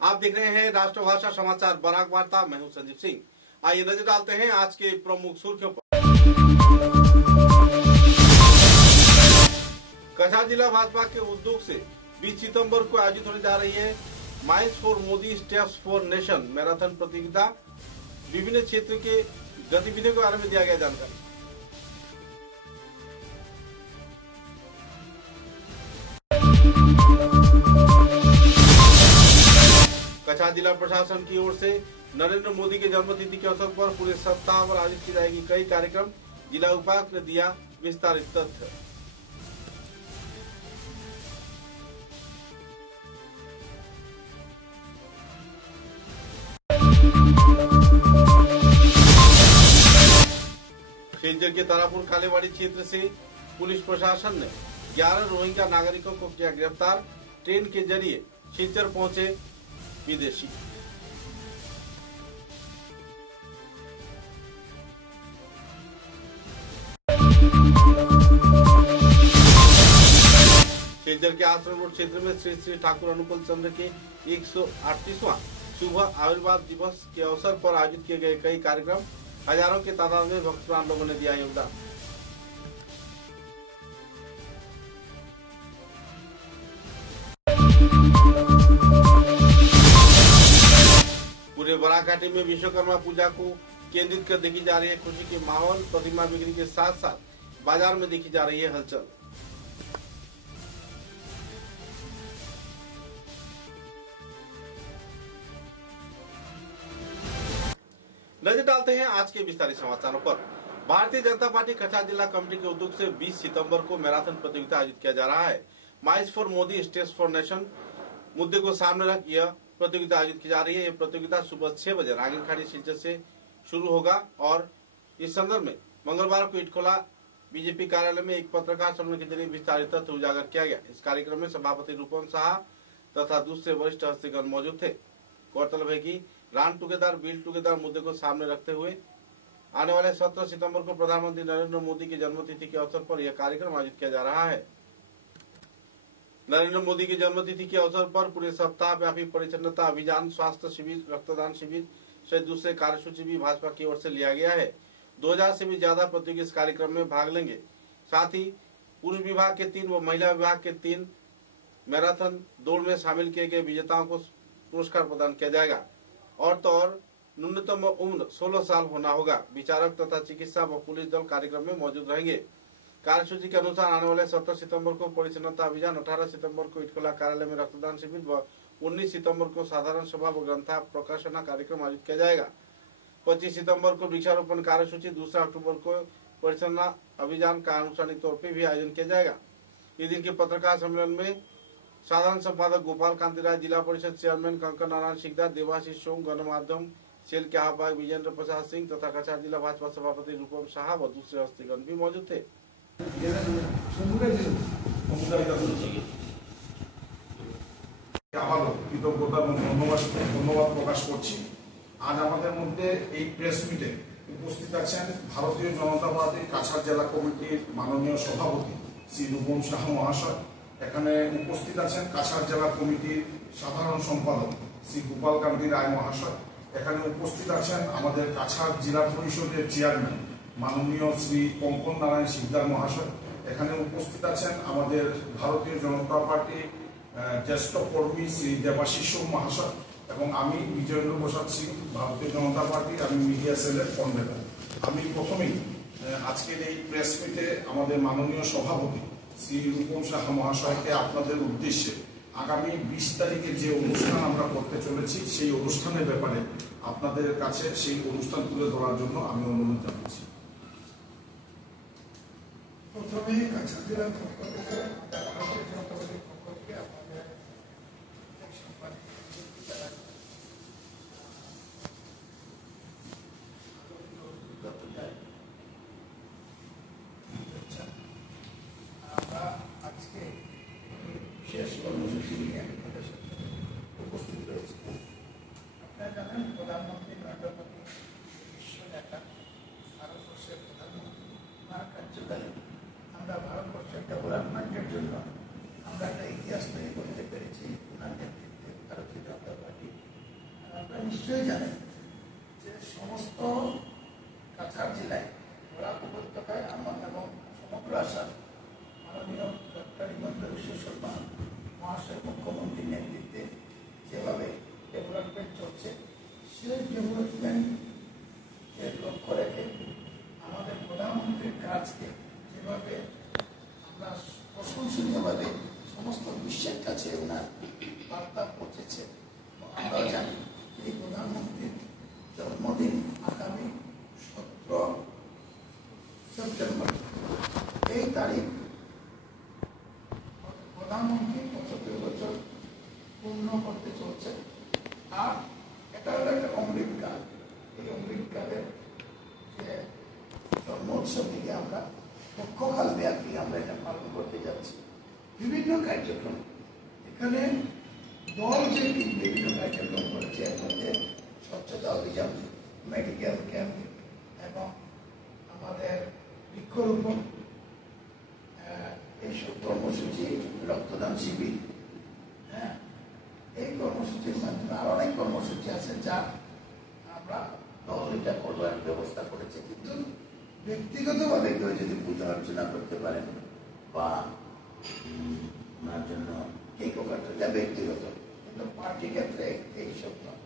आप देख रहे हैं राष्ट्रभाषा समाचार बराक वार्ता। मैं हूं संजीव सिंह। आइए नजर डालते हैं आज के प्रमुख सुर्खियों पर। कछार जिला भाजपा के उद्योग से 20 सितंबर को आयोजित होने जा रही है miles for Modi steps for nation marathon प्रतियोगिता। विभिन्न क्षेत्र के गतिविधियों के बारे में दिया गया जानकारी। कछार जिला प्रशासन की ओर से नरेंद्र मोदी के जन्मतिथि के अवसर पर पूरे सप्ताह पर आयोजित की जाएगी कई कार्यक्रम। जिला उपायुक्त ने दिया विस्तारित तथ्य। सिलचर के तारापुर कालेवाड़ी क्षेत्र से पुलिस प्रशासन ने 11 रोहिंग्या नागरिकों को किया गिरफ्तार। ट्रेन के जरिए सिलचर पहुंचे विदेशी। सिलचर के आश्रम रोड क्षेत्र में श्री श्री ठाकुर अनुकूल चंद्र के 138वां शुभ आविर्भाव दिवस के अवसर पर आयोजित किए गए कई कार्यक्रम। हजारों की तादाद में भक्तप्राण लोगों ने दिया योगदान। पूरे बराक घाटी में विश्वकर्मा पूजा को केंद्रित कर देखी जा रही है खुशी के माहौल। प्रतिमा बिक्री के साथ साथ बाजार में देखी जा रही है हलचल। नजर डालते हैं आज के विस्तारित समाचारों पर। भारतीय जनता पार्टी कछार जिला कमेटी के उद्योग से 20 सितंबर को मैराथन प्रतियोगिता आयोजित किया जा रहा है। Miles for Modi steps for nation मुद्दे को सामने रख यह प्रतियोगिता आयोजित की जा रही है। यह प्रतियोगिता सुबह 6 बजे नागिनखाड़ी सिलचर से शुरू होगा और इस संदर्भ में मंगलवार को इटखोला बीजेपी कार्यालय में एक पत्रकार सम्मेलन के जरिए विस्तारित तथ्य उजागर किया गया। इस कार्यक्रम में सभापति रूपम शाह तथा दूसरे वरिष्ठ हस्तीगण मौजूद थे। गौरतलब है कि रन टुगेदर बिल्ड टुगेदर मुद्दे को सामने रखते हुए आने वाले 17 सितंबर को प्रधानमंत्री नरेंद्र मोदी की जन्मतिथि के अवसर पर यह कार्यक्रम आयोजित किया जा रहा है। नरेंद्र मोदी की जन्मतिथि के अवसर पर पूरे सप्ताह व्यापी परिच्छन्नता अभियान, स्वास्थ्य शिविर, रक्तदान शिविर सहित दूसरे कार्यसूची भी भाजपा की ओर से लिया गया है। 2000 से भी ज्यादा प्रतियोगी इस कार्यक्रम में भाग लेंगे। साथ ही पुरुष विभाग के 3 व महिला विभाग के 3 मैराथन दौड़ में शामिल किए गए विजेताओं को पुरस्कार प्रदान किया जाएगा। और तो और न्यूनतम उम्र 16 साल होना होगा। विचारक तथा चिकित्सा व पुलिस दल कार्यक्रम में मौजूद रहेंगे। कार्यसूची के अनुसार आने वाले 17 सितंबर को परिच्छन्नता अभियान, 18 सितंबर को इटखोला कार्यालय में रक्तदान शिविर व 19 सितंबर को साधारण सभा व ग्रंथा प्रकाशना कार्यक्रम आयोजित किया जाएगा। 25 सितंबर को वृक्षारोपण कार्यसूची, 2 अक्टूबर को परिच्छन्नता अभियान का आनुষ্ঠাनिक तौर पर भी आयोजन किया जाएगा। इस दिन के पत्रकार सम्मेलन में साधारण संपादक गोपाल कांति राय, जिला परिषद चेयरमैन कंकर नारायण सिकदार, देवाशीष सोम, गणमाध्यम सेल के आह्वायक विजेंद्र प्रसाद सिंह तथा कछार जिला भाजपा सभापति रूपम शाह व दूसरे हस्तीगण भी मौजूद थे। ধন্যবাদ প্রকাশ করছি। আজ আমাদের মধ্যে এই প্রেস মিটে উপস্থিত আছেন ভারতীয় জনতা পার্টির কাছাড় জেলা কমিটির মাননীয় সভাপতি শ্রী রূপম শাহ মহাশয়। এখানে উপস্থিত আছেন কাছাড় জেলা কমিটির সাধারণ সম্পাদক শ্রী গোপাল কান্তি রায় মহাশয়। এখানে উপস্থিত আছেন আমাদের কাছাড় জেলা পরিষদের চেয়ারম্যান মাননীয় শ্রী কঙ্কন নারায়ণ সিকদার মহাশয়। এখানে উপস্থিত আছেন আমাদের ভারতীয় জনতা পার্টি জ্যেষ্ঠ কর্মী শ্রী দেবাশিষ সোম মহাশয় এবং আমি বিজয়েন্দ্র প্রসাদ সিং, ভারতীয় জনতা পার্টি, আমি মিডিয়া সেলের কনভেনর। আমি প্রথমেই আজকের এই প্রেস মিটে আমাদের মাননীয় সভাপতি শ্রী রূপম শাহ মহাশয়কে আপনাদের উদ্দেশ্যে আগামী 20 তারিখে যে অনুষ্ঠান আমরা করতে চলেছি সেই অনুষ্ঠানের ব্যাপারে আপনাদের কাছে সেই অনুষ্ঠান তুলে ধরার জন্য আমি অনুরোধ জানাচ্ছি। প্রথমে কাছাড় জেলার পক্ষ থেকে ভারতীয় জনতা পার্টির পক্ষ থেকে আপনাদের আমরা আজকে বিশেষ কর্মসূচি নিয়ে আপনাদের সাথে উপস্থিত রয়েছি। আপনারা জানেন প্রধানমন্ত্রী নরেন্দ্র মোদী বিশ্ব নেতা, ভারতবর্ষের প্রধানমন্ত্রী। ওনার কার্যকালে আমরা ভারতবর্ষের ডেভেলপমেন্টের জন্য নিশ্চয়ই জানেন যে সমস্ত কাছাড় জেলায় বরাক উপত্যকায় আমার এবং সমগ্র আসাম মাননীয় ডক্টর হিমন্ত বিশ্ব শর্মা মহাশয় মুখ্যমন্ত্রীর নেতৃত্বে যেভাবে ডেভেলপমেন্ট চলছে সেই ডেভেলপমেন্টের লক্ষ্য রেখে আমাদের প্রধানমন্ত্রীর কাজকে যেভাবে আমরা প্রশংসনীয়ভাবে সমস্ত বিশ্বের কাছে ওনার বার্তা পৌঁছেছে। আমরাও জানি এই প্রধানমন্ত্রীর জন্মদিন আগামী 17 সেপ্টেম্বর। এই তারিখ প্রধানমন্ত্রী 75 বছর পূর্ণ করতে চলছে। আর এটা হলো একটা অমৃতকাল। এই অমৃতকালের যে জন্মোৎসব থেকে আমরা পক্ষকাল ব্যাপী আমরা এটা পালন করতে যাচ্ছি। বিভিন্ন কার্যক্রম এখানে দল যে বিভিন্ন কার্যক্রম করেছে এর মধ্যে স্বচ্ছতা অভিযান, মেডিকেল ক্যাম্প এবং আমাদের বৃক্ষরোপণ, এইসব কর্মসূচি, রক্তদান শিবির, হ্যাঁ, এই কর্মসূচির মাধ্যমে আরো অনেক কর্মসূচি আছে যা আমরা দল এটা করবার ব্যবস্থা করেছে। কিন্তু ব্যক্তিগতভাবে কেউ যদি পূজা অর্চনা করতে পারেন বা ওনার জন্য কেক কাটা, যা ব্যক্তিগত, কিন্তু পার্টি ক্ষেত্রে এইসব নয়।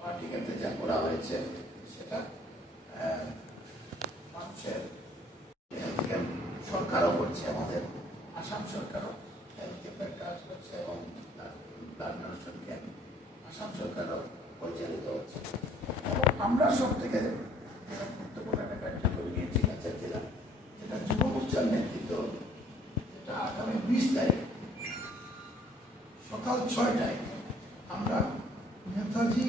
পার্টি ক্ষেত্রে যা করা হয়েছে সেটা মানুষের হেলথ ক্যাম্প সরকারও করছে, আমাদের আসাম সরকারও হেলথ ক্যাম্পের কাজ করছে এবং ব্লাড ডোনেশন ক্যাম্প আসাম সরকারও পরিচালিত হচ্ছে। আমরা সব থেকে গুরুত্বপূর্ণ একটা কার্যক্রম নিয়েছি কাছাড় জেলা, যেটা যুব মোর্চার নেতৃত্ব, যেটা আগামী 20 তারিখ সকাল 6টায় আমরা নেতাজি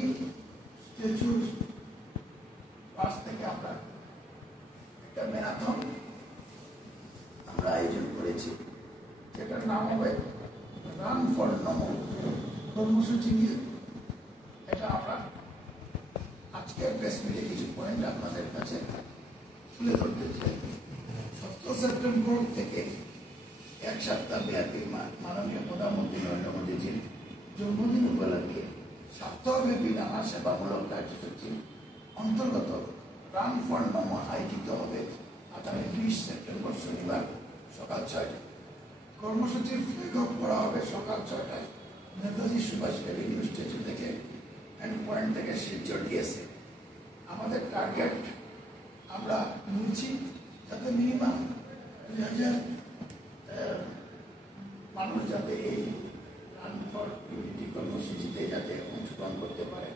স্ট্যাচুর পাশ থেকে আমরা একটা ম্যারাথন আমরা আয়োজন করেছি, যেটার নাম হবে রান ফর নমো কর্মসূচি নিয়ে। এটা আমরা আজকে প্রেস মিটে কিছু পয়েন্ট আপনাদের কাছে তুলে ধরতে চাই। 17 সেপ্টেম্বর থেকে 1 সপ্তাহ ব্যাপী মাননীয় প্রধানমন্ত্রী নরেন্দ্র মোদীজির জন্মদিন উপলক্ষে সপ্তাহব্যাপী নানা সেবামূলক কার্যসূচি অন্তর্গত রান ফর নমো আয়োজিত হবে আগামী 20 সেপ্টেম্বর শনিবার সকাল 6টায়। কর্মসূচির ফ্ল্যাগ অফ করা হবে সকাল 6টায় নেতাজি সুভাষ এভিনিউ স্ট্যাচু থেকে এন্ড পয়েন্ট থেকে শিলচর ডিএসএ। আমাদের টার্গেট আমরা নিচ্ছি যাতে মিনিমাম 2000 মানুষ যাতে এই রান ফর ইউনিটি কর্মসূচিতে যাতে অংশগ্রহণ করতে পারে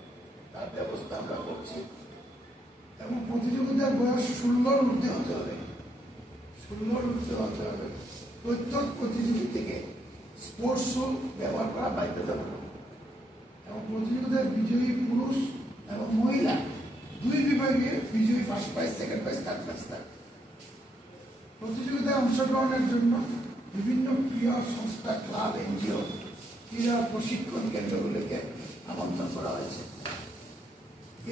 তার ব্যবস্থা আমরা করছি। এবং প্রতিযোগিতার বয়স 16-র ঊর্ধ্বে হতে হবে, 16-র ঊর্ধ্বে হতে হবে। প্রত্যেক প্রতিযোগী থেকে স্পোর্টস শু ব্যবহার করা বাধ্যতামূলক এবং প্রতিযোগিতার বিজয়ী পুরুষ এবং মহিলা 2 বিভাগে বিজয়ী first prize, second prize, third prize থাকবে। প্রতিযোগিতায় অংশগ্রহণের জন্য বিভিন্ন ক্রীড়া সংস্থা, ক্লাব, এনজিও, ক্রীড়া প্রশিক্ষণ কেন্দ্রগুলিকে আমন্ত্রণ করা হয়েছে।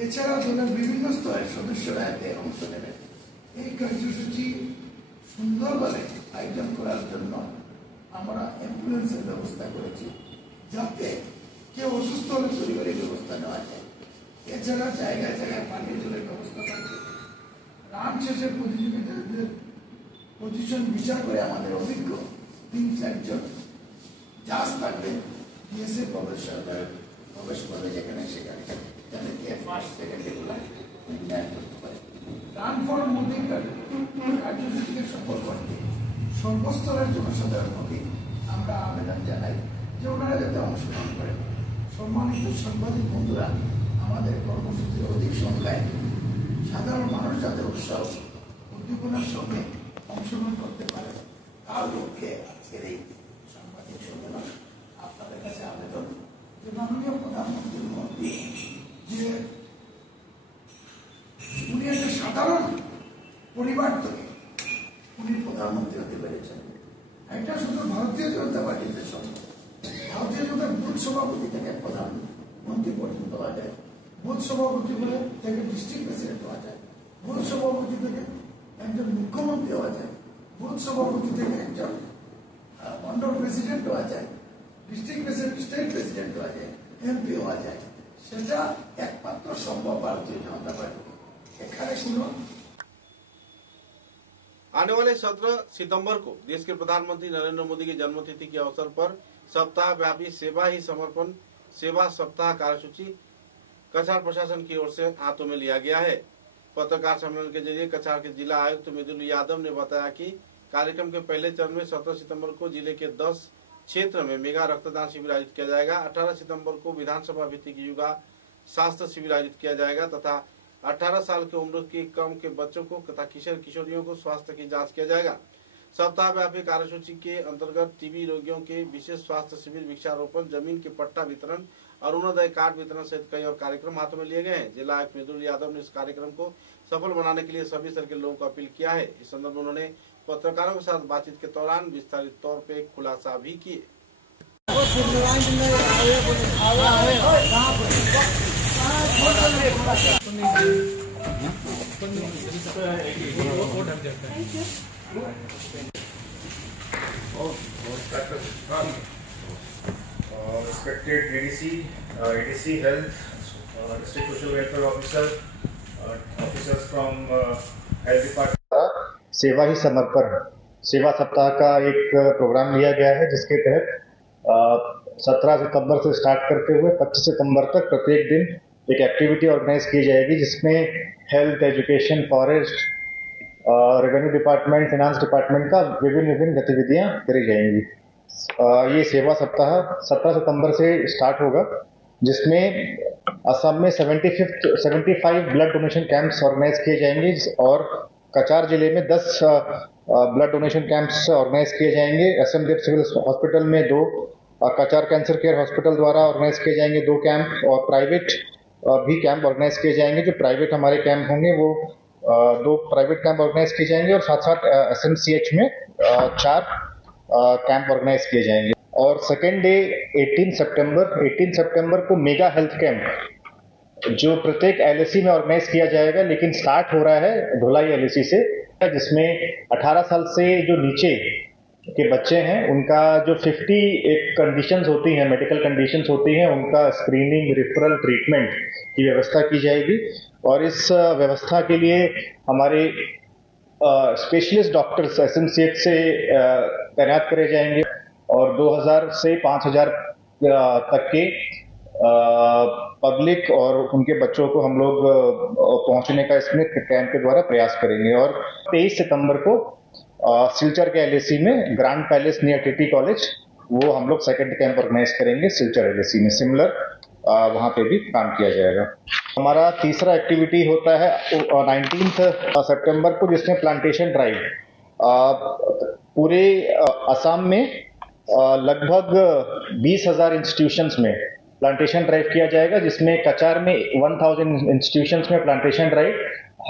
এছাড়া দলের বিভিন্ন স্তরের সদস্যরা এতে অংশ নেবেন। এই কার্যসূচি সুন্দরভাবে আয়োজন করার জন্য আমরা অ্যাম্বুলেন্সের ব্যবস্থা করেছি, যাতে কেউ অসুস্থ হলে পরিবারের ব্যবস্থা নেওয়া যায়। এছাড়া জায়গায় জায়গায় পানীয় জলের ব্যবস্থা থাকবে। রান শেষে প্রতিযোগিতাদের পজিশন বিচার করে আমাদের অভিজ্ঞ 3-4 জন জাজ থাকবেন, ডিএসএ প্রবেশ করবে যেখানে সেখানে, যাতে কে ফার্স্ট সেকেন্ড এগুলো নির্ণয় করতে পারে। রান ফর মোদি কার্যসূচিকে সফল করতে সর্বস্তরের জনসাধারণ মধ্যে আমরা আবেদন জানাই যে ওনারা যাতে অংশগ্রহণ করেন। সম্মানিত সাংবাদিক বন্ধুরা, আমাদের কর্মসূচির অধিক সংখ্যায় সাধারণ মানুষ যাতে উৎসাহ উদ্দীপনার সঙ্গে অংশগ্রহণ করতে পারে তার লক্ষ্যে আজকের এই সাংবাদিক সম্মেলন। আপনাদের কাছে আবেদন যে মাননীয় প্রধানমন্ত্রীর মধ্যে যে উনি একটা সাধারণ পরিবার থেকে উনি প্রধানমন্ত্রী হতে পেরেছেন, এটা শুধু ভারতীয় জনতা পার্টিতে সম্ভব। ভারতীয় জনতা বুথ সভাপতি থেকে প্রধানমন্ত্রী পর্যন্ত হওয়া যায়, বুথ সভাপতি থেকে ডিস্ট্রিক্ট প্রেসিডেন্ট হওয়া যায়, বুথ সভাপতি থেকে একজন মুখ্যমন্ত্রী হওয়া যায়, বুথ সভাপতি থেকে একজন মন্ডল প্রেসিডেন্ট হওয়া যায়, ডিস্ট্রিক্ট প্রেসিডেন্ট, স্টেট প্রেসিডেন্ট হওয়া যায়, এমপি হওয়া যায়। সেটা একমাত্র সম্ভব ভারতীয় জনতা পার্টি। এখানে শুনো, आने वाले 17 सितंबर को देश के प्रधानमंत्री नरेंद्र मोदी की जन्मतिथि के अवसर पर सप्ताह व्यापी सेवा ही समर्पण सेवा सप्ताह कार्यसूची कछार प्रशासन की ओर से हाथों में लिया गया है। पत्रकार सम्मेलन के जरिए कछार के जिला आयुक्त मृदुल यादव ने बताया कि कार्यक्रम के पहले चरण में 17 सितंबर को जिले के 10 क्षेत्र में मेगा रक्तदान शिविर आयोजित किया जाएगा। 18 सितंबर को विधानसभा भित्ति की युवा स्वास्थ्य शिविर आयोजित किया जाएगा तथा 18 साल की उम्र के कम के बच्चों को तथा किशोर किशोरियों को स्वास्थ्य की जांच किया जाएगा। सप्ताह व्यापी कार्यसूची के अंतर्गत टीबी रोगियों के विशेष स्वास्थ्य शिविर, वृक्षारोपण, जमीन के पट्टा वितरण, अरुणोदय कार्ड वितरण सहित कई और कार्यक्रम हाथों में लिए गए हैं। जिला आयुक्त मृदुल यादव ने इस कार्यक्रम को सफल बनाने के लिए सभी स्तर के लोगों को अपील किया है। इस संदर्भ में उन्होंने पत्रकारों के साथ बातचीत के दौरान विस्तारित तौर पर खुलासा भी किए। Respected ADC Health, District Social Welfare Officer, officers from Health Department, सेवा ही समर्पण सेवा सप्ताह का एक प्रोग्राम लिया गया है, जिसके तहत 17 सितंबर से स्टार्ट करते हुए 25 सितंबर तक प्रत्येक दिन एक एक्टिविटी ऑर्गेनाइज की जाएगी, जिसमें health, education, forest, revenue department, finance department का विभिन्न गतिविधियां करी जाएंगी। ये सेवा सप्ताह 17 सितंबर से स्टार्ट होगा, जिसमें असम में 75 ब्लड डोनेशन कैंप्स ऑर्गेनाइज किए जाएंगे और कछार जिले में 10 ब्लड डोनेशन कैंप्स ऑर्गेनाइज किए जाएंगे। एसएमदेव सिविल हॉस्पिटल में 2, कछार कैंसर केयर हॉस्पिटल द्वारा ऑर्गेनाइज किए जाएंगे 2 कैंप, और प्राइवेट भी कैंप ऑर्गेनाइज किए जाएंगे। जो प्राइवेट हमारे कैंप होंगे वो 2 प्राइवेट कैंप ऑर्गेनाइज किए जाएंगे और साथ एसएमसीएच में 4 कैंप ऑर्गेनाइज किए जाएंगे। और सेकेंड डे 18 सितंबर को मेगा हेल्थ कैंप जो प्रत्येक एलएसी में ऑर्गेनाइज किया जाएगा, लेकिन स्टार्ट हो रहा है ढोलाई एलएसी से, जिसमें 18 साल से जो नीचे के बच्चे हैं उनका जो 50 एक कंडीशंस होती हैं, मेडिकल कंडीशंस होती हैं, उनका स्क्रीनिंग, रिफरल, ट्रीटमेंट की व्यवस्था की जाएगी। और इस व्यवस्था के लिए हमारे स्पेशलिस्ट डॉक्टर्स एसएमसीएच से तैनात करे जाएंगे और 2000 से 5000 तक के पब्लिक और उनके बच्चों को हम लोग पहुंचने का इसमें कैंप के द्वारा प्रयास करेंगे। और 23 सितंबर को सिलचर के एलएसी में grand palace near TT college, वो हम लोग सेकंड कैंप ऑर्गेनाइज करेंगे सिलचर एलएसी में। सिमिलर वहां पे भी काम किया जाएगा। हमारा तीसरा एक्टिविटी होता है 19 सितंबर को, जिसमें प्लांटेशन ड्राइव पूरे असम में लगभग 20,000 इंस्टीट्यूशंस में प्लांटेशन ड्राइव किया जाएगा, जिसमें कछार में 1000 इंस्टीट्यूशंस में प्लांटेशन ड्राइव,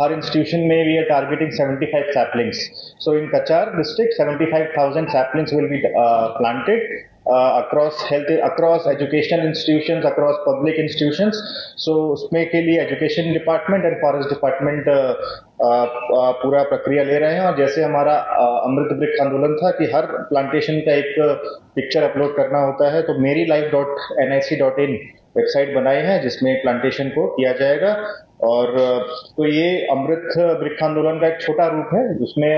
हर इंस्टीट्यूशन में we are targeting 75 saplings. So in Kachar district 75,000 saplings will be planted across educational institutions, across public institutions. So उसमें के लिए education department and forest department पूरा प्रक्रिया ले रहे हैं। और जैसे हमारा अमृत वृक्ष आंदोलन था कि हर प्लांटेशन का एक पिक्चर अपलोड करना होता है, तो merylife.nic.in वेबसाइट बनाई है जिसमें प्लांटेशन को किया जाएगा। और तो ये अमृत वृक्ष आंदोलन का एक छोटा रूप है, जिसमें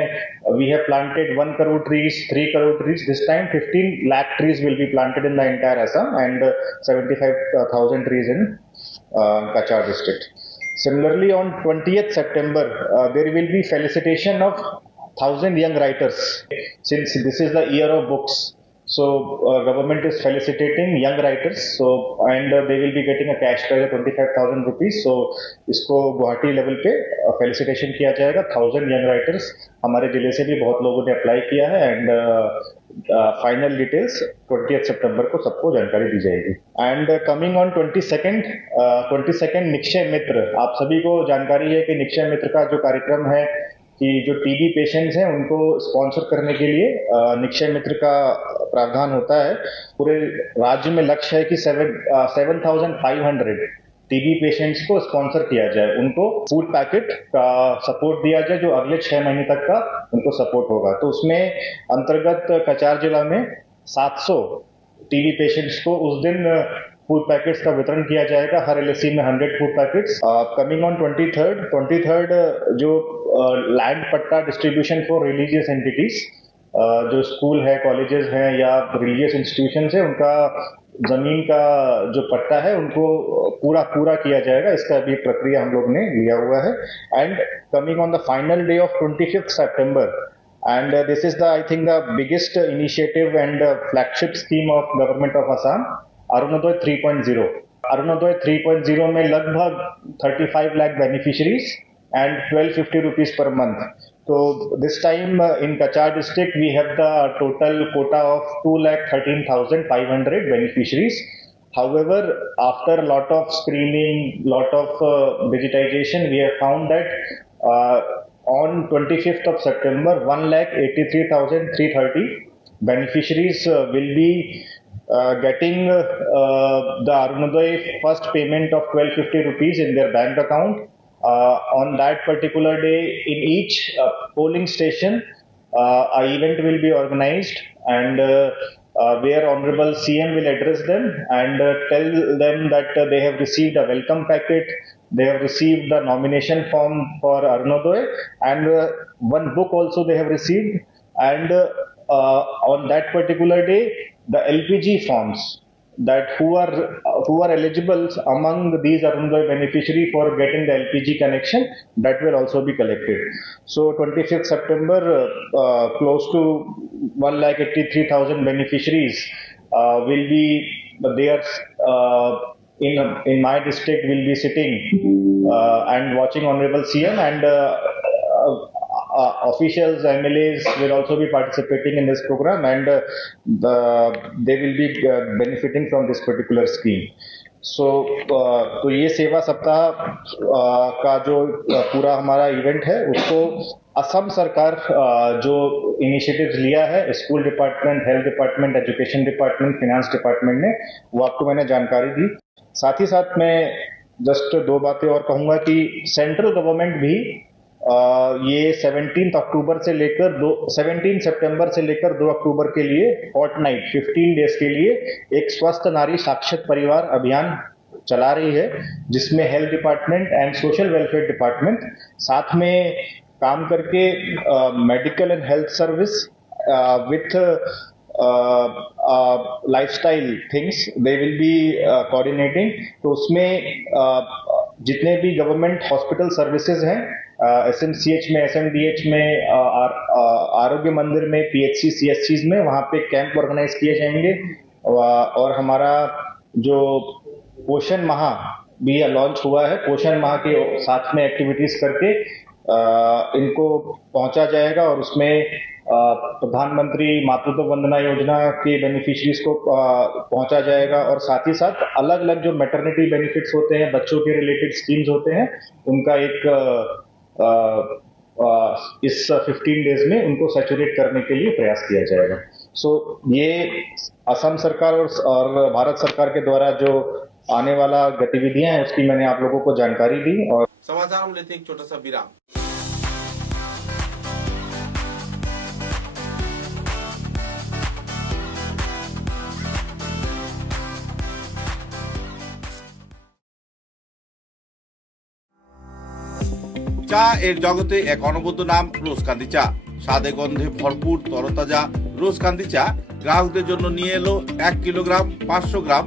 we have planted 1 crore trees, 3 crore trees, this time 15 lakh trees will be planted in the entire Assam and 75,000 trees in Kachar district. Similarly, on 20th September, there will be felicitation of 1000 young writers, since this is the year of books. So government is felicitating young writers, so and they will be getting a cash prize of 25,000 rupees. So इसको Guwahati level पे felicitation किया जाएगा। 1000 young writers हमारे जिले से भी बहुत लोगों ने अप्लाई किया है एंड फाइनल डिटेल्स 20th सितंबर को सबको जानकारी दी जाएगी। And coming on 22nd Nikshay Mitra, आप सभी को जानकारी है कि निक्षय मित्र का जो कार्यक्रम है कि जो टीबी पेशेंट्स हैं उनको स्पॉन्सर करने के लिए निक्षय मित्र का प्रावधान होता है। पूरे राज्य में लक्ष्य है कि 7,500 टीबी पेशेंट्स को स्पॉन्सर किया जाए, उनको फूड पैकेट का सपोर्ट दिया जाए जो अगले 6 महीने तक का उनको सपोर्ट होगा। तो उसमें अंतर्गत कछार जिला में 700 टीबी पेशेंट्स को उस दिन फूड पैकेट्स का वितरण किया जाएगा, हर LSC में 100 food packets. Coming on 23rd जो लैंड पट्टा डिस्ट्रीब्यूशन फॉर रिलीजियस एंटिटीज, जो स्कूल है, कॉलेजेस हैं या रिलीजियस इंस्टीट्यूशन है, उनका जमीन का जो पट्टा है उनको पूरा किया जाएगा। इसका भी प्रक्रिया हम लोग ने लिया हुआ है। And coming on the final day of 25th September, and this is the, I think, the biggest initiative and flagship scheme of government of Assam, Arunodaya 3.0। Arunodaya 3.0 में लगभग 35 lakh beneficiaries and 1250 rupees per month. So this time in Kachar district we have the total quota of 2,13,500 beneficiaries. However, after a lot of screening, lot of digitization, we have found that on 25th of September, 1,83,330 beneficiaries will be getting the Arunodaya first payment of 1,250 rupees in their bank account. On that particular day, in each polling station, an event will be organized, and where Honorable CM will address them and tell them that they have received a welcome packet, they have received the nomination form for Arunodaya, and one book also they have received. And on that particular day, the LPG forms, that who are eligible among these Arunodaya beneficiary for getting the LPG connection, that will also be collected. So 25th September, close to 1,83,000 beneficiaries will be there. In my district will be sitting and watching Honorable CM, and officials, MLAs will also be participating in this program, and they will be benefiting from this particular scheme. So तो ये सेवा सप्ताह का जो पूरा हमारा event है, उसको असम सरकार जो इनिशिएटिव्स लिया है, school department, health department, education department, finance department ने, वो आपको मैंने जानकारी दी। साथ ही साथ मैं जस्ट दो बातें और कहूंगा कि सेंट्रल गवर्नमेंट भी ये 17 सितंबर से लेकर 2 अक्टूबर के लिए फॉर्टनाइट 15 डेज के लिए एक स्वस्थ नारी साक्षर परिवार अभियान चला रही है, जिसमें health department and social welfare department साथ में काम करके medical and health service with lifestyle things they will be coordinating. तो उसमें जितने भी गवर्नमेंट हॉस्पिटल सर्विसेज हैं, SMCH में, SMDH में, आरोग्य मंदिर में, PHC, CHCs में, वहां पे कैंप ऑर्गेनाइज किए जाएंगे। और हमारा जो पोषण माह भी लॉन्च हुआ है, पोषण माह के साथ में एक्टिविटीज करके इनको पहुंचा जाएगा, और उसमें प्रधानमंत्री मातृत्व वंदना योजना के बेनिफिशियरीज को पहुंचा जाएगा, और साथ ही साथ अलग अलग जो मैटरनिटी बेनिफिट्स होते हैं, बच्चों के रिलेटेड स्कीम्स होते हैं, उनका एक इस 15 डेज में उनको सैचुरेट करने के लिए प्रयास किया जाएगा। सो ये असम सरकार और भारत सरकार के द्वारा जो आने वाला गतिविधियां हैं, उसकी मैंने आप लोगों को जानकारी दी। और समाचार में लेते एक छोटा सा विराम। চা এর জগতে এক অনবদ্য নাম রোজকান্দি চা। স্বাদে গন্ধে ভরপুর তরতাজা রোজকান্দি চা গ্রাহকদের জন্য নিয়ে এলো 1 কিলোগ্রাম, 500 গ্রাম,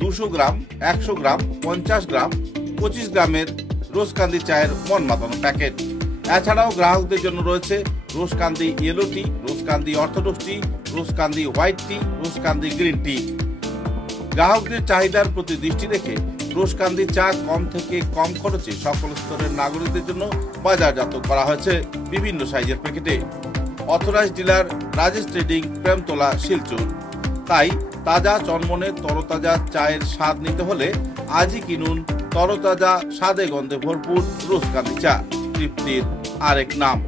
200 গ্রাম, 100 গ্রাম, 50 গ্রাম, 25 গ্রামের রোজকান্দি চায়ের মন মাতানো প্যাকেট। এছাড়াও গ্রাহকদের জন্য রয়েছে রোজকান্দি ইয়েলো টি, রোজকান্দি অর্থোডক্স টি, রোজকান্দি হোয়াইট টি, রোজকান্দি গ্রিন টি। গ্রাহকদের চাহিদার প্রতি দৃষ্টি রেখে রোজকান্দি চা কম থেকে কম খরচে সকল স্তরের নাগরিকদের জন্য বাজারজাত করা হয়েছে বিভিন্ন সাইজের প্যাকেটে। Authorised dealer Rajesh trading, Premtala, Silchar. তাই তাজা চনমনে তরতাজা চায়ের স্বাদ নিতে হলে আজই কিনুন তরতাজা স্বাদে গন্ধে ভরপুর রোজকান্দি চা, তৃপ্তির আরেক নাম।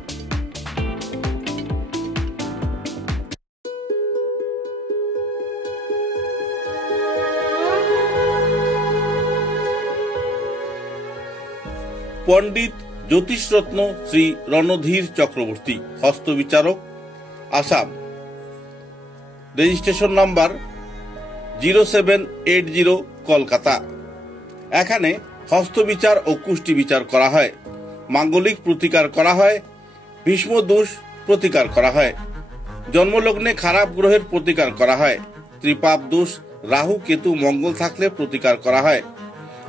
পণ্ডিত জ্যোতিষরত্ন শ্রী রণধীর চক্রবর্তী, হস্তবিচারক, আসাম। Registration number 0780 Kolkata. এখানে হস্তবিচার ও কুষ্টি বিচার করা হয়, মাঙ্গলিক প্রতিকার করা হয়, ভীষ্ম দোষ প্রতিকার করা হয়, জন্মলগ্নে খারাপ গ্রহের প্রতিকার করা হয়, ত্রিপাপ দোষ রাহু কেতু মঙ্গল থাকলে প্রতিকার করা হয়,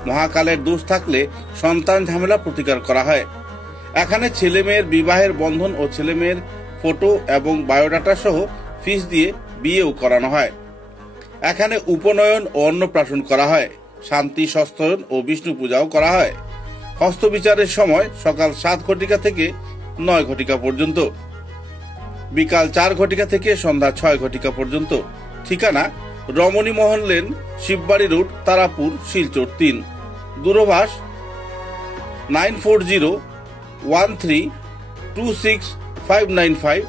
মহাকালের দোষ থাকলে সন্তান ঝামেলা প্রতিকার করা হয়। এখানে ছেলে মেয়ের বিবাহের বন্ধন ও ছেলে মেয়ের ফটো এবং বায়োডাটা সহ ফিস দিয়ে বিয়েও করানো হয়। এখানে উপনয়ন ও অন্নপ্রাশন করা হয়, শান্তি সস্তয়ন ও বিষ্ণু পূজাও করা হয়। হস্তবিচারের সময় সকাল 7 ঘটিকা থেকে 9 ঘটিকা পর্যন্ত, বিকাল 4 ঘটিকা থেকে সন্ধ্যা 6 ঘটিকা পর্যন্ত। ঠিকানা রমণী মোহন লেন, শিববাড়ি রোড, তারাপুর, শিলচর 3। দূরভাষ 9401326595।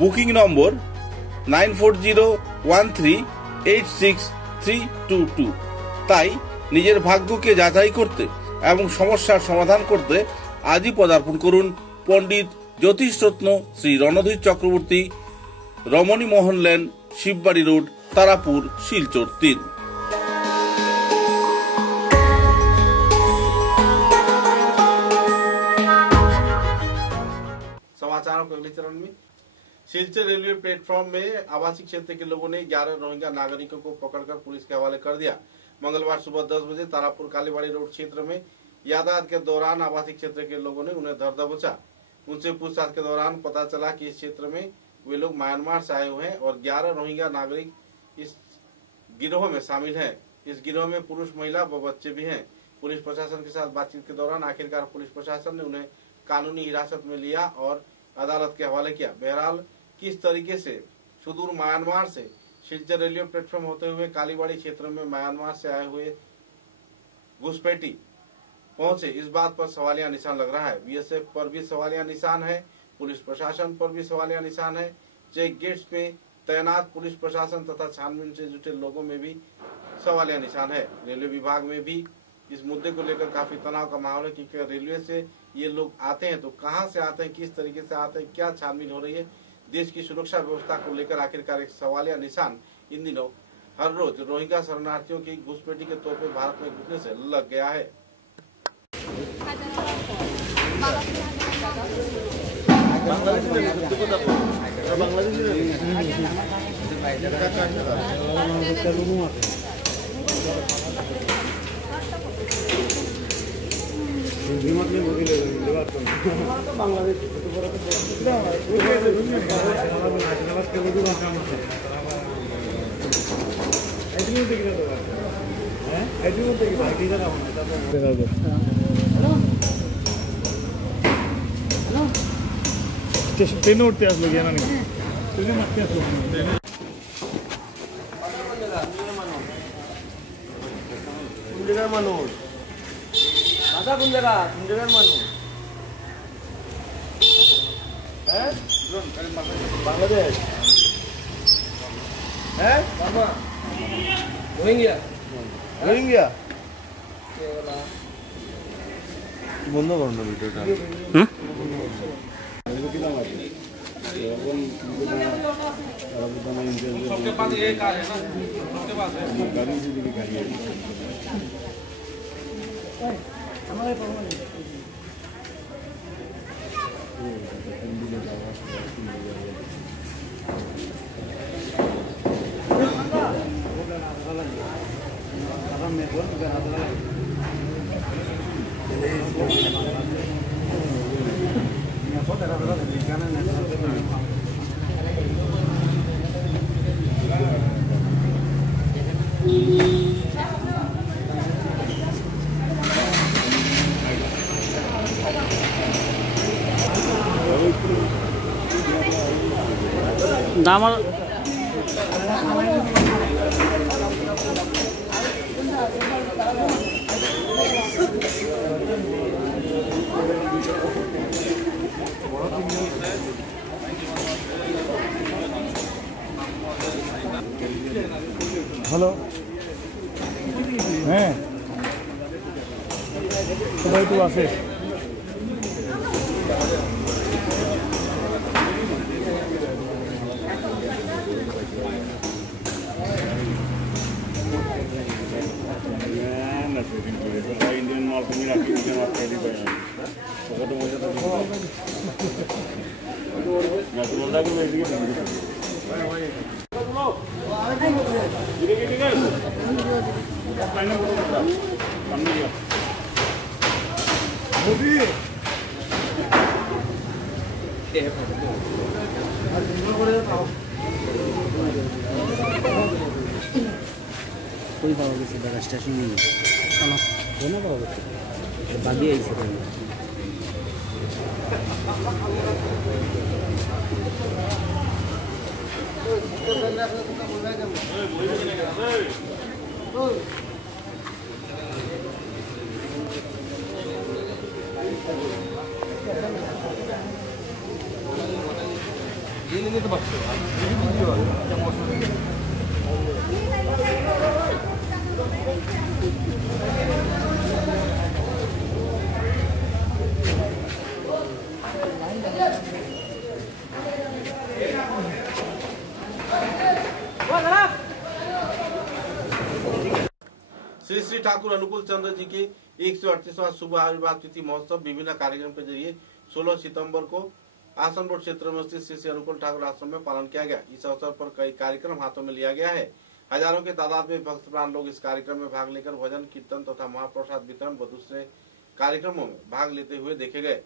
বুকিং নম্বর 9401386322। তাই নিজের ভাগ্যকে যাচাই করতে এবং সমস্যার সমাধান করতে আজই পদার্পণ করুন পণ্ডিত জ্যোতিষরত্ন শ্রী রণধীর চক্রবর্তী, রমণী মোহন লেন, শিববাড়ি রোড, तारापुर, शिलचर 3। समाचारों के अगले चरण में, शिलचर रेलवे प्लेटफॉर्म में आवासीय क्षेत्र के लोगों ने 11 रोहिंग्या नागरिकों को पकड़कर पुलिस के हवाले कर दिया। मंगलवार सुबह 10 बजे तारापुर कालीबाड़ी रोड क्षेत्र में यातायात के दौरान आवासीय क्षेत्र के लोगों ने उन्हें धर दबोचा। उनसे पूछताछ के दौरान पता चला कि इस क्षेत्र में वे लोग म्यांमार से आए हुए हैं और 11 रोहिंग्या नागरिक इस गिरोह में शामिल हैं। इस गिरोह में पुरुष, महिला व बच्चे भी हैं। पुलिस प्रशासन के साथ बातचीत के दौरान आखिरकार पुलिस प्रशासन ने उन्हें कानूनी हिरासत में लिया और अदालत के हवाले किया। बहरहाल किस तरीके से सुदूर म्यांमार से शिलचर रेलवे प्लेटफॉर्म होते हुए कालीबाड़ी क्षेत्र में म्यांमार से आए हुए घुसपैठी पहुंचे, इस बात पर सवालिया निशान लग रहा है। बीएसएफ पर भी सवालिया निशान है, पुलिस प्रशासन पर भी सवालिया निशान है। चेक गेट्स में तैनात पुलिस प्रशासन तथा छानबीन से जुटे लोगों में भी सवालिया निशान है। रेलवे विभाग में भी इस मुद्दे को लेकर काफी तनाव का माहौल है, क्योंकि रेलवे से ये लोग आते हैं तो कहां से आते हैं, किस तरीके से आते हैं, क्या छानबीन हो रही है। देश की सुरक्षा व्यवस्था को लेकर आखिरकार एक सवालिया निशान इन दिनों हर रोज रोहिंग्या शरणार्थियों की घुसपैठी के तौर पर भारत में घुसने से लग गया है। ट्रेन उठते असलो गेला नाही तुझे मागते असलो कुंजगर माणूस आता कुंजगर माणूस बांग्लादेश रोहिंग्या বন্ধ করো না ভিডিওটা सबके पास ये कार है ना, सबके पास है गाड़ी से भी गाड़ी है हमारे पास दामर हेलो हैं तो भाई तू आसे ना शूटिंग के लिए तो इंडियन माल को मिला के इंडियन माल कैदी पड़ा तो मुझे तो मैं तो बोल रहा कि मैं इसके कोई पाओगे सीधा स्टेशन नहीं है दोनों पाओगे बाकी आई से श्री श्री ठाकुर अनुकूल चंद्र जी की 138वां शुभ आविर्भाव तिथि महोत्सव विभिन्न कार्यक्रम के जरिए 16 सितंबर को आसन रोड क्षेत्र में स्थित श्री श्री अनुकूल ठाकुर आश्रम में पालन किया गया। इस अवसर पर कई कार्यक्रम हाथों में लिया गया है। हजारों के तादाद में भक्त प्राण लोग इस कार्यक्रम में भाग लेकर भजन कीर्तन तथा महाप्रसाद वितरण व दूसरे कार्यक्रमों में भाग लेते हुए देखे गए।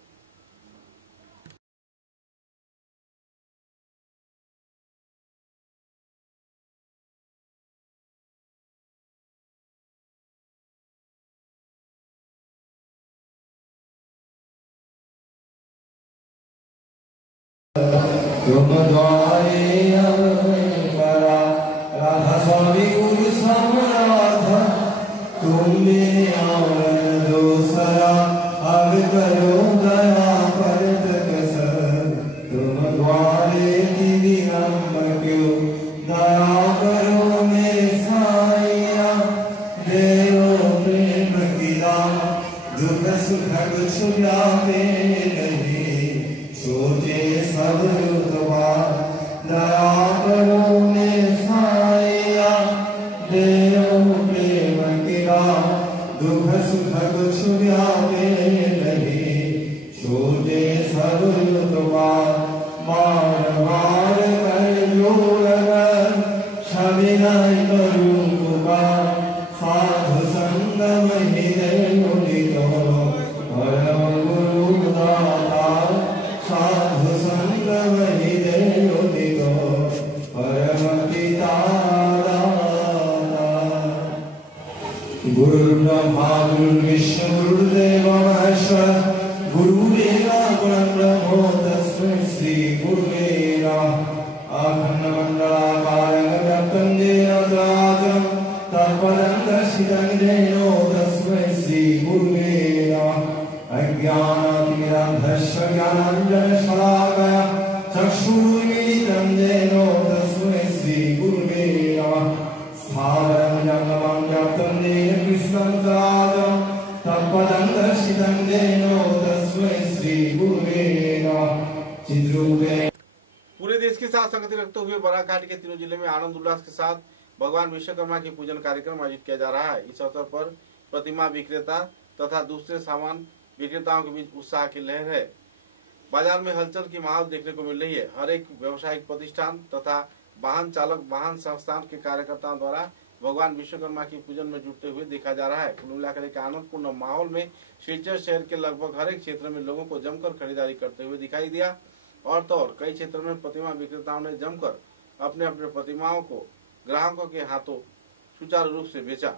तुम द्वारे राधा स्वामी गुरु समराधा तुम दूसरा अब करो दया पर तुम द्वारे क्यों दया करो मेरे साइया देव प्रेम गिरा दुख सुख कुछ व्यापे नहीं सोचे सब दया करो मेरे साइया देव प्रेम गिरा दुख सुख कुछ व्यापे नहीं सोचे सब मार मार कर जोर छवि नहीं करूँ पुकार साधु संग हृदय परम गुरु दाता साधु संग हृदय परम पिता गुरु ब्रह्मा गुरु विष्णु गुरुदेव महेश्वर गुरुदेवा ब्रह्मो तस्मै श्री गुरुवे नमः अखंड मंडलाकारं व्याप्तं येन तत्पदं तत्पदं दर्शितं येन तस्मै श्री गुरुवे नमः अज्ञानातिमिरान्धस्य ज्ञानाञ्जनशलाकया चक्षुरुन्मीलितं येन तस्मै श्री गुरुवे नमः स्थावरं जङ्गमं व्याप्तं येन कृष्णं तदागमं तत्पदं दर्शितं येन तस्मै श्री गुरुवे नमः चिद्रूपे। पूरे देश के साथ संगति रखते हुए बराघाट के तीनों जिले में आनंद उल्लास के साथ भगवान विश्वकर्मा की पूजन कार्यक्रम आयोजित किया जा रहा है। इस अवसर पर प्रतिमा विक्रेता तथा दूसरे सामान विक्रेताओं के बीच उत्साह की लहर है। बाजार में हलचल की माहौल देखने को मिल रही है। हर एक व्यवसायिक प्रतिष्ठान तथा वाहन चालक वाहन संस्थान के कार्यकर्ताओं द्वारा भगवान विश्वकर्मा की पूजन में जुटते हुए देखा जा रहा है। कुल मिलाकर एक आनंदपूर्ण माहौल में सिलचर शहर के लगभग हर एक क्षेत्र में लोगों को जमकर खरीदारी करते हुए दिखाई दिया। और तो और कई क्षेत्रों में प्रतिमा विक्रेताओं ने जमकर अपने अपने प्रतिमाओं को ग्राहकों के हाथों सुचारू रूप से बेचा।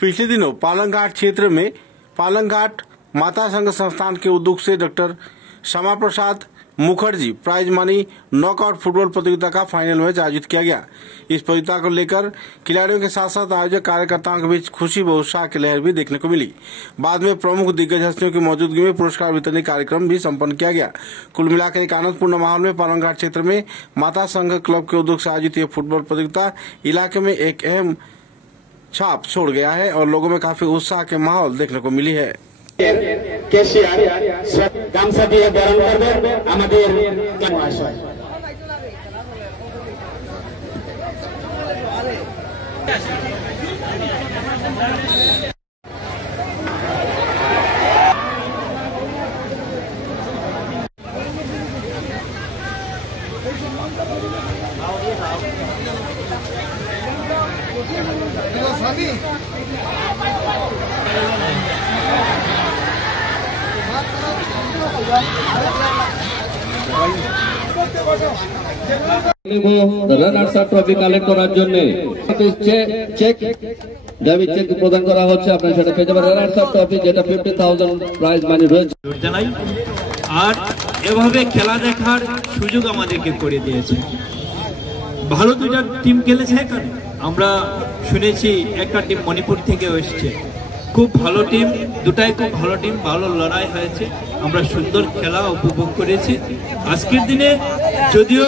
पिछले दिनों पालंघाट क्षेत्र में पालंघाट माता संघ संस्थान के उद्योग से doctor Shyama Prasad Mukherjee prize money knockout football प्रतियोगिता का फाइनल मैच आयोजित किया गया। इस प्रतियोगिता को लेकर खिलाड़ियों के साथ साथ आयोजक कार्यकर्ताओं के बीच खुशी व उत्साह की लहर भी देखने को मिली। बाद में प्रमुख दिग्गज हस्तियों की मौजूदगी में पुरस्कार वितरण कार्यक्रम भी संपन्न किया गया। कुल मिलाकर एक आनंदपूर्ण माहौल में पालमघाट क्षेत्र में माता संघ क्लब के उद्योग से आयोजित यह फुटबॉल प्रतियोगिता इलाके में एक अहम छाप छोड़ गया है और लोगों में काफी उत्साह के माहौल देखने को मिली है। गामछा দিয়ে বরণ করবেন আমাদের মহাশয়। রানার্স আপ ট্রফি কালেক্ট করার জন্য চেক ডেবিট চেক প্রদান করা হচ্ছে। আপনারা সেটা পেয়ে যাবেন। রানার্স আপ ট্রফি যেটা 50,000 প্রাইজ মানি রয়েছে। জানাই আর এভাবে খেলা দেখার সুযোগ আমাদেরকে করে দিয়েছে। ভালো দুটো টিম খেলেছে এখানে। আমরা শুনেছি একটা টিম মণিপুর থেকে এসেছে, খুব ভালো টিম, দুটাই খুব ভালো টিম, ভালো লড়াই হয়েছে। আমরা সুন্দর খেলা উপভোগ করেছি। আজকের দিনে যদিও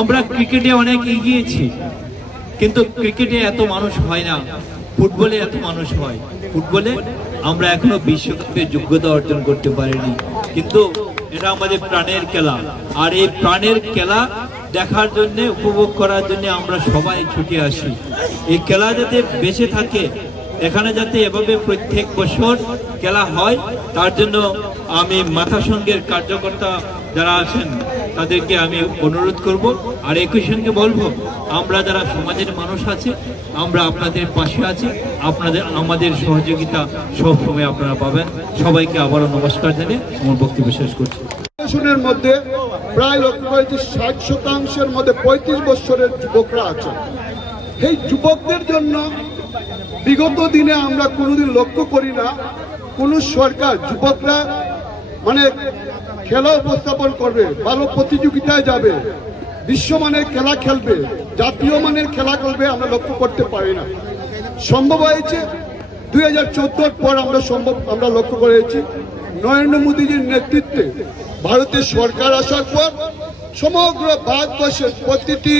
আমরা ক্রিকেটে অনেক এগিয়েছি, কিন্তু ক্রিকেটে এত মানুষ হয় না, ফুটবলে এত মানুষ হয়। ফুটবলে আমরা এখনো বিশ্বকাপে যোগ্যতা অর্জন করতে পারিনি, কিন্তু এটা আমাদের প্রাণের খেলা। আর এই প্রাণের খেলা দেখার জন্য, উপভোগ করার জন্য আমরা সবাই ছুটে আসি। এই খেলা যাতে বেঁচে থাকে, এখানে যাতে এভাবে প্রত্যেক বছর খেলা হয়, তার জন্য আমি মাথা সংঘের কার্যকর্তা যারা আছেন তাদেরকে আমি অনুরোধ করব। আর একই সঙ্গে বলবো, আমরা যারা সমাজের মানুষ আছে, আমরা আপনাদের পাশে আছি। আমাদের সহযোগিতা সবসময় আপনারা পাবেন। সবাইকে আবারও নমস্কার জানিয়ে আমার বক্তব্য শেষ করছি। মধ্যে প্রায় লক্ষ্য করেছি 60% মধ্যে 35 বছরের যুবকরা আছেন। এই যুবকদের জন্য বিগত দিনে আমরা কোনোদিন লক্ষ্য করি না কোন সরকার যুবকরা মানে খেলা উপস্থাপন করবে, ভালো প্রতিযোগিতায় যাবে, বিশ্বমানের খেলা খেলবে, জাতীয় মানের খেলা খেলবে, আমরা লক্ষ্য করতে পারি না। সম্ভব হয়েছে 2014 পর আমরা লক্ষ্য করেছি নরেন্দ্র মোদীজির নেতৃত্বে ভারতের সরকার আসার পর সমগ্র ভারতবর্ষের প্রতিটি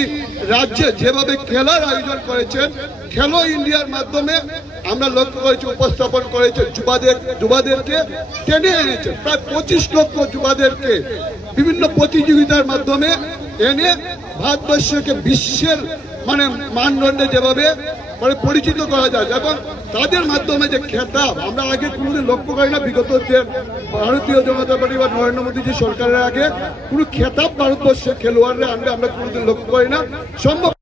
রাজ্যে যেভাবে খেলার আয়োজন করেছেন, খেলো ইন্ডিয়ার মাধ্যমে আমরা লক্ষ্য করেছি উপস্থাপন করেছে, যুবাদেরকে টেনে এনেছে। প্রায় 25 লক্ষ যুবাদেরকে বিভিন্ন প্রতিযোগিতার মাধ্যমে এনে ভারতবর্ষকে বিশ্বের মানে মানদণ্ডে যেভাবে মানে পরিচিত করা যায়, এবং তাদের মাধ্যমে যে খেতাব আমরা আগে কোনোদিন লক্ষ্য করি না। বিগত যে ভারতীয় জনতা পার্টি বা নরেন্দ্র মোদীজি সরকারের আগে কোনো খেতাব ভারতবর্ষের খেলোয়াড়রা আনবে আমরা কোনোদিন লক্ষ্য করি না। সম্ভব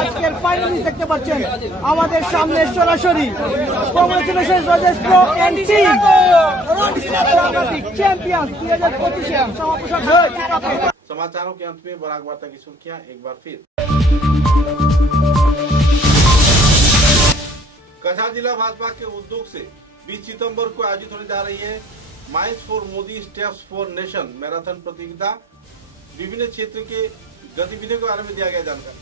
আজকের ফাইনালি দেখতে পাচ্ছেন আমাদের সামনে সরাসরি congratulation Rajesh pro and team champion 2025 समाचारों के अंत में बराक वार्ता की सुर्खियां एक बार फिर। कछार जिला भाजपा के उद्योग से 20 सितंबर को आयोजित होने जा रही है miles for Modi steps for nation marathon प्रतियोगिता। विभिन्न क्षेत्र के गतिविधियों के बारे में दिया गया जानकारी।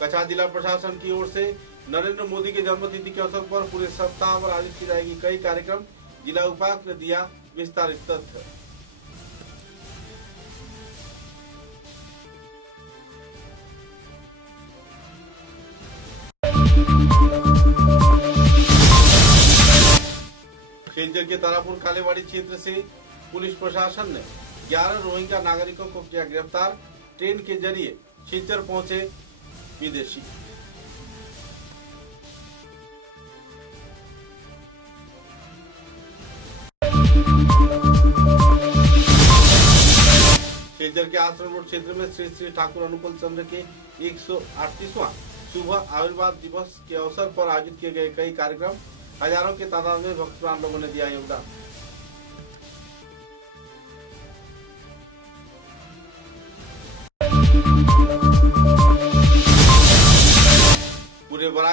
कछार जिला प्रशासन की ओर से नरेंद्र मोदी के जन्मतिथि के अवसर पर पूरे सप्ताह पर आयोजित की जाएगी कई कार्यक्रम। जिला उपायुक्त ने दिया विस्तारित तथ्य। खेजर के तारापुर कालेवाड़ी क्षेत्र से पुलिस प्रशासन ने 11 रोहिंग्या नागरिकों को किया गिरफ्तार। ट्रेन के जरिए शिलचर पहुंचे विदेशी। खेजर के आश्रम रोड क्षेत्र में श्री श्री ठाकुर अनुकूल चंद्र के 138वां शुभ आविर्भाव दिवस के अवसर पर आयोजित किए गए कई कार्यक्रम। हजारों की तादाद में भक्तप्राण लोगों ने दिया योगदान।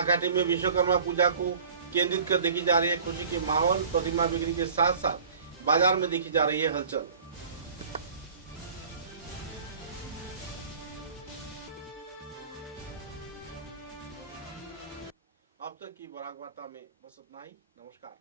बराक घाटी में विश्वकर्मा पूजा को केंद्रित कर देखी जा रही है खुशी के माहौल। प्रतिमा बिक्री के साथ साथ बाजार में देखी जा रही है हलचल। अब तक की बराक वार्ता में बस इतना ही। नमस्कार।